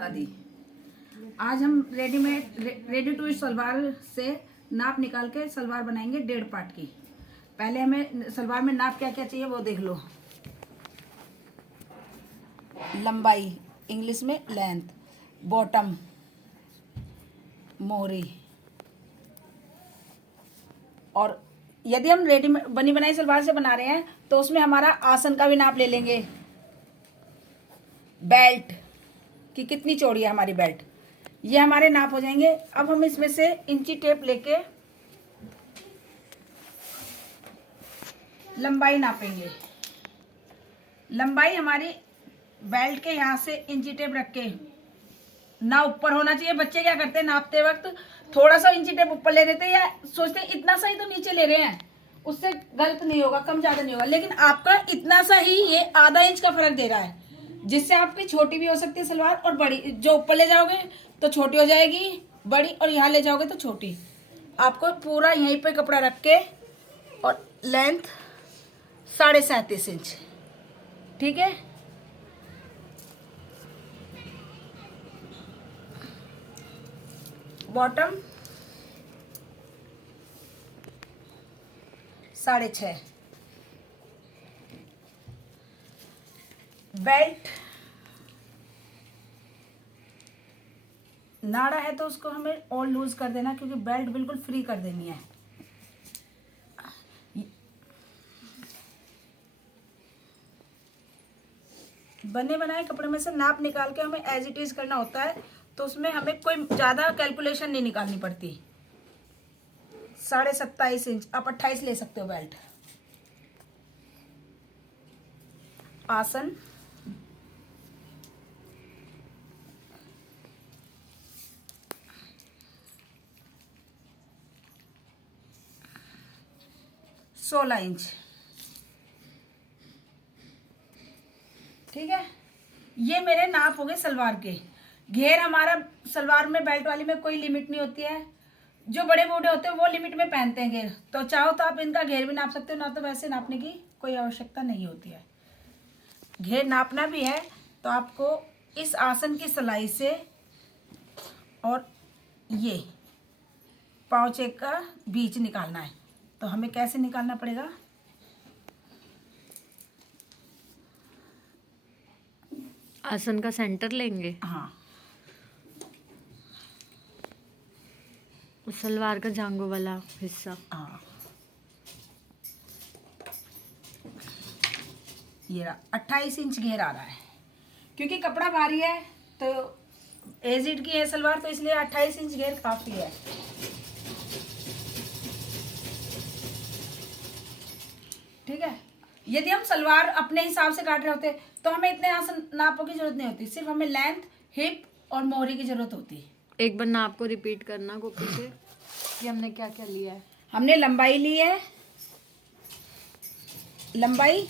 राधा दी। आज हम ready to salwar से नाप निकाल के सलवार बनाएंगे 1.5 पाट की। पहले हमें सलवार में नाप क्या क्या चाहिए वो देख लो। लंबाई इंग्लिश में लेंथ, बॉटम मोहरी, और यदि हम रेडीमेड बनी बनाई सलवार से बना रहे हैं तो उसमें हमारा आसन का भी नाप ले लेंगे। बेल्ट की कितनी चौड़ी है हमारी बेल्ट, ये हमारे नाप हो जाएंगे। अब हम इसमें से इंची टेप लेके लंबाई नापेंगे। लंबाई हमारी बेल्ट के यहाँ से इंची टेप रख के ना ऊपर होना चाहिए। बच्चे क्या करते हैं नापते वक्त थोड़ा सा इंची टेप ऊपर ले देते हैं या सोचते हैं इतना सा ही तो नीचे ले रहे हैं, उससे गलत नहीं होगा, कम ज्यादा नहीं होगा। लेकिन आपका इतना सा ही ये आधा इंच का फर्क दे रहा है, जिससे आपकी छोटी भी हो सकती है सलवार और बड़ी। जो ऊपर ले जाओगे तो छोटी हो जाएगी बड़ी, और यहाँ ले जाओगे तो छोटी। आपको पूरा यहीं पे कपड़ा रख के और लेंथ 37.5 इंच, ठीक है। बॉटम 6.5। बेल्ट नाड़ा है तो उसको हमें और लूज कर देना, क्योंकि बेल्ट बिल्कुल फ्री कर देनी है। बने बनाए कपड़े में से नाप निकाल के हमें एज इट इज करना होता है, तो उसमें हमें कोई ज्यादा कैलकुलेशन नहीं निकालनी पड़ती। 27.5 इंच, आप 28 ले सकते हो बेल्ट। आसन 16 इंच, ठीक है। ये मेरे नाप हो गए सलवार के। घेर हमारा सलवार में बेल्ट वाली में कोई लिमिट नहीं होती है। जो बड़े बूढ़े होते हैं वो लिमिट में पहनते हैं घेर, तो चाहो तो आप इनका घेर भी नाप सकते हो, ना तो वैसे नापने की कोई आवश्यकता नहीं होती है। घेर नापना भी है तो आपको इस आसन की सिलाई से और ये पाँचे का बीच निकालना है। तो हमें कैसे निकालना पड़ेगा, आसन का सेंटर लेंगे। हाँ, सलवार का जांघों वाला हिस्सा। हाँ, ये रहा 28 इंच घेर आ रहा है। क्योंकि कपड़ा भारी है तो एजिड की है सलवार, तो इसलिए 28 इंच घेर काफी है। ठीक है। यदि हम सलवार अपने हिसाब से काट रहे होते तो हमें इतने आसन नापों की जरूरत नहीं होती, सिर्फ हमें लेंथ, हिप और मोहरी की जरूरत होती। एक बार नाप को रिपीट करना कॉपी से कि हमने क्या क्या लिया है। हमने लंबाई ली है, लंबाई,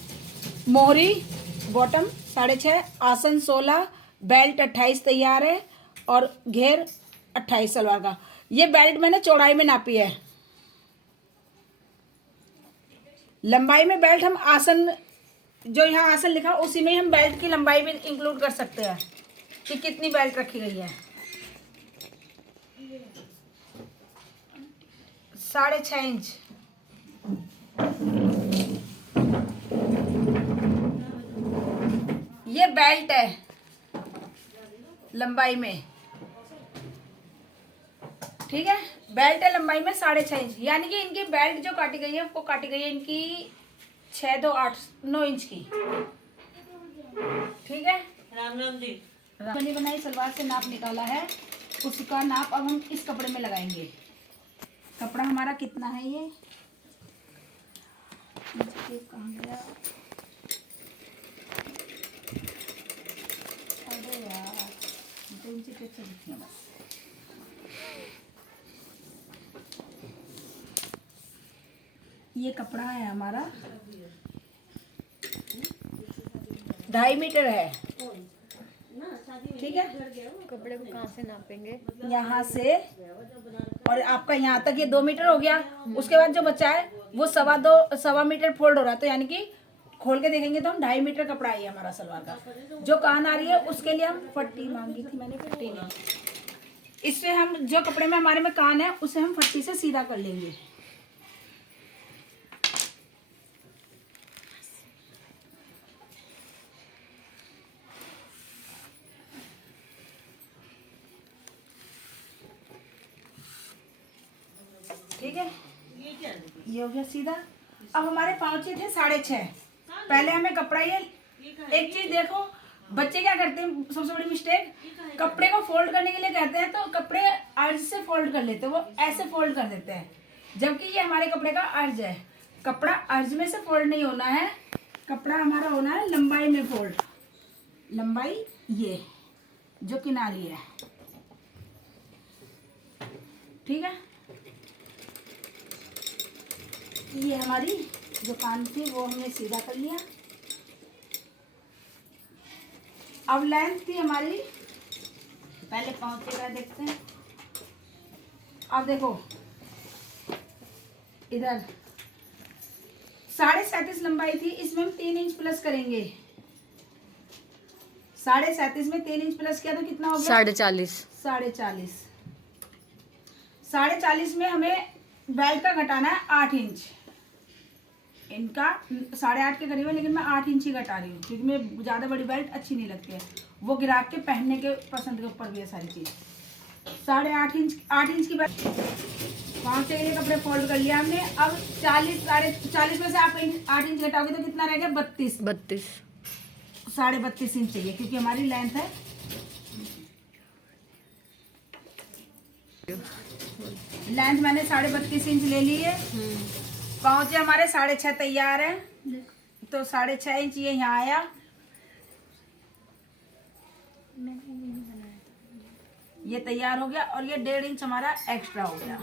मोहरी बॉटम 6.5, आसन 16, बेल्ट 28 तैयार है और घेर 28 सलवार का। ये बेल्ट मैंने चौड़ाई में नापी है। लंबाई में बेल्ट हम आसन, जो यहाँ आसन लिखा उसी में ही हम बेल्ट की लंबाई भी इंक्लूड कर सकते हैं कि कितनी बेल्ट रखी गई है। 6.5 इंच। ये बेल्ट है लंबाई में, ठीक है। बेल्ट है लंबाई में 6.5 इंच, यानी कि इनकी बेल्ट जो काटी गई है वो काटी गई है इनकी 6, 2, 8, 9 इंच की, ठीक है। राम राम जी। बनी बनाई सलवार से नाप निकाला है, उसका नाप अब हम इस कपड़े में लगाएंगे। कपड़ा हमारा कितना है, ये कहाँ गया, अरे यार 2 इंच टेप से दिखने बस। ये कपड़ा है हमारा 2.5 मीटर है, ठीक है। कपड़े को कहाँ से नापेंगे, यहाँ से, और आपका यहाँ तक ये 2 मीटर हो गया। उसके बाद जो बचा है वो 2.25 मीटर फोल्ड हो रहा है, तो यानी कि खोल के देखेंगे तो हम 2.5 मीटर कपड़ा है हमारा सलवार का। जो कान आ रही है उसके लिए हम पट्टी मांगी थी मैंने, पट्टी नहीं, इससे हम जो कपड़े में हमारे में कान है उसे हम पट्टी से सीधा कर लेंगे। ठीक है, ये हो गया सीधा। अब हमारे पाँचे थे 6.5। पहले हमें कपड़ा, ये एक चीज देखो, बच्चे क्या करते हैं सबसे बड़ी मिस्टेक, कपड़े को फोल्ड करने के लिए कहते हैं तो कपड़े अर्ज से फोल्ड कर लेते हैं, वो ऐसे फोल्ड कर देते हैं, जबकि ये हमारे कपड़े का अर्ज है। कपड़ा अर्ज में से फोल्ड नहीं होना है, कपड़ा हमारा होना है लंबाई में फोल्ड। लंबाई ये जो किनारी है, ठीक है। ये हमारी जो कान थी वो हमने सीधा कर लिया। अब लेंथ थी हमारी, पहले पहुंचे का देखते हैं। अब देखो इधर 37.5 लंबाई थी, इसमें हम 3 इंच प्लस करेंगे। 37.5 में 3 इंच प्लस किया तो कितना हो गया? 40.5। 40.5। 40.5 में हमें बेल्ट का घटाना है 8 इंच। इनका 8.5 के करीब है, लेकिन मैं 8 इंच ही घटा रही हूँ क्योंकि मैं ज़्यादा बड़ी बेल्ट अच्छी नहीं लगती है। वो गिरा के पहनने के पसंद के ऊपर भी है सारी चीज़। 8.5 इंच, 8 इंच की बेल्ट, 5 के लिए कपड़े फोल्ड कर लिया हमने। अब 40 में से आप 8 इंच घटाओगे तो कितना रह गया? 32। 32.5 इंच चाहिए क्योंकि हमारी लेंथ है। लेंथ मैंने 32.5 इंच ले ली है। पहुंचे हमारे 6.5 तैयार है, तो 6.5 इंच ये यहाँ आया। ये तैयार हो गया और ये 1.5 इंच हमारा एक्स्ट्रा हो गया।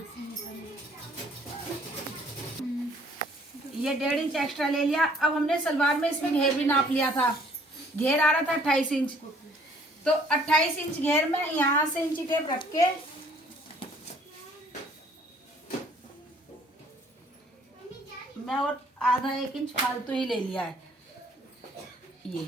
ये 1.5 इंच एक्स्ट्रा ले लिया। अब हमने सलवार में इसमें घेर भी नाप लिया था, घेर आ रहा था 28 इंच, तो 28 इंच घेर में यहाँ से इंची टेप रख के मैं और आधा 1 इंच फालतू ही ले लिया है। ये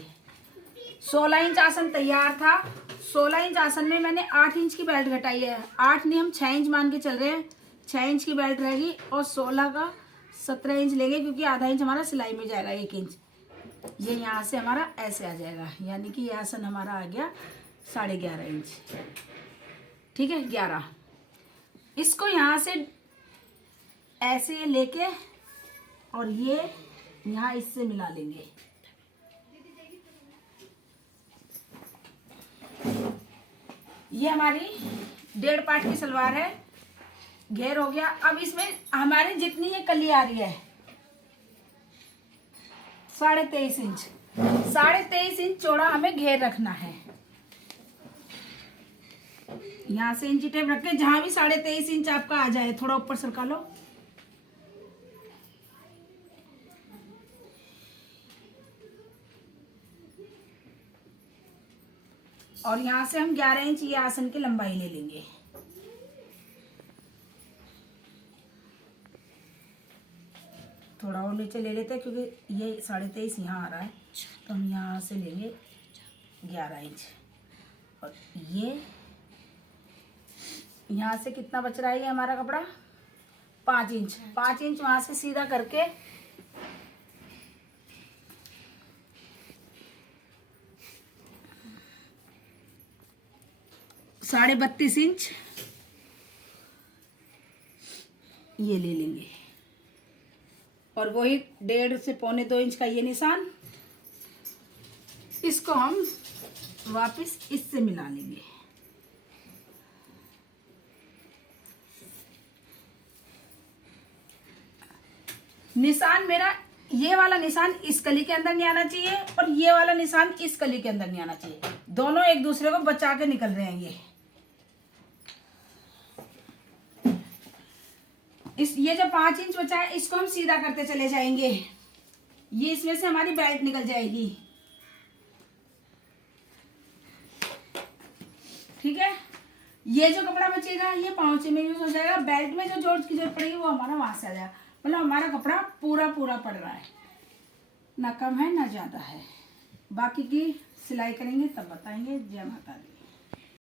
16 इंच आसन तैयार था। 16 इंच आसन में मैंने 8 इंच की बेल्ट घटाई है। 8 नहीं, हम 6 इंच मान के चल रहे हैं। 6 इंच की बेल्ट रहेगी और 16 का 17 इंच लेंगे क्योंकि आधा इंच हमारा सिलाई में जाएगा। 1 इंच ये यहाँ से हमारा ऐसे आ जाएगा, यानी कि ये आसन हमारा आ गया 11.5 इंच। ठीक है, 11। इसको यहाँ से ऐसे लेके और ये यहाँ इससे मिला लेंगे। ये हमारी 1.5 पार्ट की सलवार है, घेर हो गया। अब इसमें हमारी जितनी ये कली आ रही है 23.5 इंच, 23.5 इंच चौड़ा हमें घेर रखना है। यहाँ से इंची टेप रख के जहां भी 23.5 इंच आपका आ जाए, थोड़ा ऊपर सरका लो। और यहाँ से हम 11 इंच ये आसन की लंबाई ले लेंगे। थोड़ा और नीचे ले लेते हैं क्योंकि ये 23.5 यहाँ आ रहा है, तो हम यहाँ से लेंगे 11 इंच। और ये यहाँ से कितना बच रहा है, ये हमारा कपड़ा 5 इंच। 5 इंच वहाँ से सीधा करके साढ़े 32 इंच ये ले लेंगे। और वही 1.5 से 1.25 इंच का ये निशान, इसको हम वापस इससे मिला लेंगे। निशान मेरा ये वाला निशान इस कली के अंदर नहीं आना चाहिए और ये वाला निशान इस कली के अंदर नहीं आना चाहिए। दोनों एक दूसरे को बचा के निकल रहे हैं। ये जो 5 इंच बचा है इसको हम सीधा करते चले जाएंगे। ये इसमें से हमारी बेल्ट निकल जाएगी। ठीक है, ये जो कपड़ा बचेगा ये पाँचे में यूज हो जाएगा। बेल्ट में जो जोड़ की जरूरत पड़ेगी वो हमारा वहां से आ जाएगा। मतलब हमारा कपड़ा पूरा पूरा पड़ रहा है। ना कम है ना ज़्यादा है। बाकी की सिलाई करेंगे तब बताएंगे। जय माता दी।